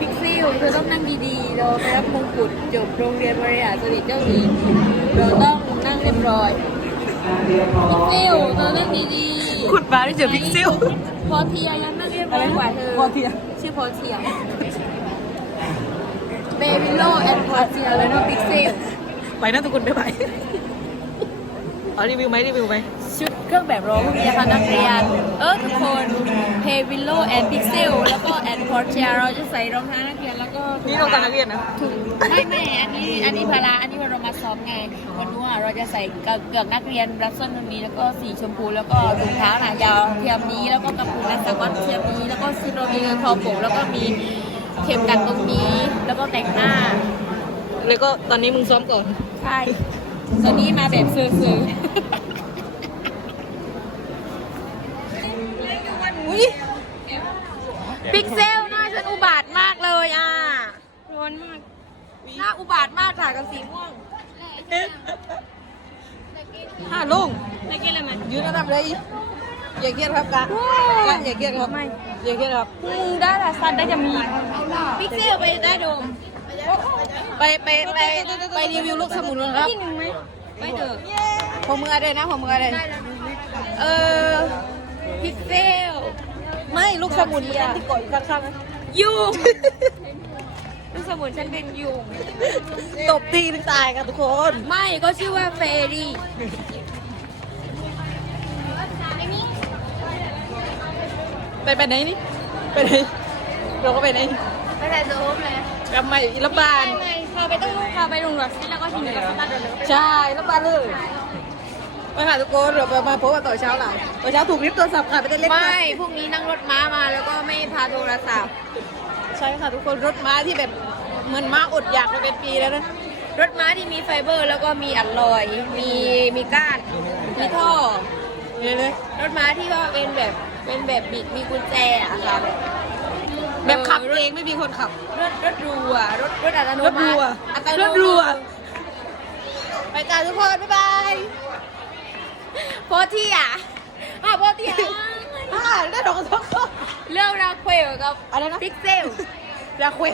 พิกซิลเธอต้องนั่งดีๆ เราไปรับมงกุฎจบโรงเรียนบริหารสนิทเจ้าหญิงเราต้องนั่งเรียบร้อย พิกซิลเธอนั่งดีๆขุดมาได้เจอพิกซิลพอเทียยังนั่งเรียบร้อยกว่าเธอพอเทียชื่อพอเทียเบบิโลแอนด์พอเทียแล้วก็พิกซิลไปนะทุกคนไปไปเอารีวิวไหมรีวิวไหมชุดเครื่องแบบโรงเรียนค่ะนักเรียน เออทุกคนเพวิโลแอนด์พิกซิลแล้วก็แอนด์พอเทียเราจะใส่รองเท้านักเรียนแล้วก็ถุนี่เราการนักเรียนนะถุงไม่ไม่อันนี้อันนี้พาราอันนี้เรามาซ้อมไงวันนู้นอะเราจะใส่เกือกนักเรียนรัสเซนตรงนี้แล้วก็สีชมพูแล้วก็ถุงเท้าหนายาวเทียมนี้แล้วก็กระปุกนักสกอตเทียมนี้แล้วก็ซิโรมีคอโปกแล้วก็มีเข็มกัดตรงนี้แล้วก็แต่งหน้า แล้วก็ตอนนี้มึงซ้อมก่อนใช่ ตอนนี้มาแบบซื้อซื้ออุ้ยพิกเซลหน้าฉันอุบาทมากเลยอะร้อนมาก หน้าอุบาทมากถ่ายกับสีม่วงห้าลุงได้กินอะไรไหมยืนระดับเลยอย่าเครียดครับกะกะอย่าเครียดครับอย่าเครียดครับมึงได้ละซันได้จะมีพิกเซลไปได้โดม ไปไปไปไปรีวิวลูกสมุนกันครับที่หนึ่งไหมไปเถอะพอมืออะไรนะพอมืออะไรเออพิกเซลไม่ลูกสมุนมันที่ก่อนข้างๆนะยุงลูกสมุนฉันเป็นยุงตบตีถึงตายกันทุกคน ไม่ก็ชื่อว่าเฟรี่ไปไปไหนนี่ไปไหนเราก็ไปไหน ไปใส่โดมเลยกลับมาอีกละบานไม่พาไปต้องพาไปโรงรถแล้วก็ทีนี้ก็มาเดินแล้วก็ไปใช่ละบานเลยไปค่ะทุกคนเราไปมาพบกันต่อเช้าหลังต่อเช้าถูกริบโทรศัพท์ค่ะไปเต้นเล็กไม่พรุ่งนี้นั่งรถม้ามาแล้วก็ไม่พาโทรศัพท์ใช่ค่ะทุกคนรถม้าที่แบบเหมือนม้าอดอยากมาเป็นปีแล้วนะรถม้าที่มีไฟเบอร์ แล้วก็มีอัดลอย มีมีก้าน มีท่อเนี่ยเลยรถม้าที่ว่าเป็นแบบเป็นแบบบิดมีกุญแจอะค่ะแบบแบบขับ เองไม่มีคนขับ รถรถรัวรถรถอัตโนรถมัรัติวอัตโนรมัถติรัว ไปจ้าทุกคน บ๊ายบายโพสที่อะอะโพสที่อะอ่าได้ดอกกระทงเรื่องราวเควกับอะไรนะพิกเซลราคเว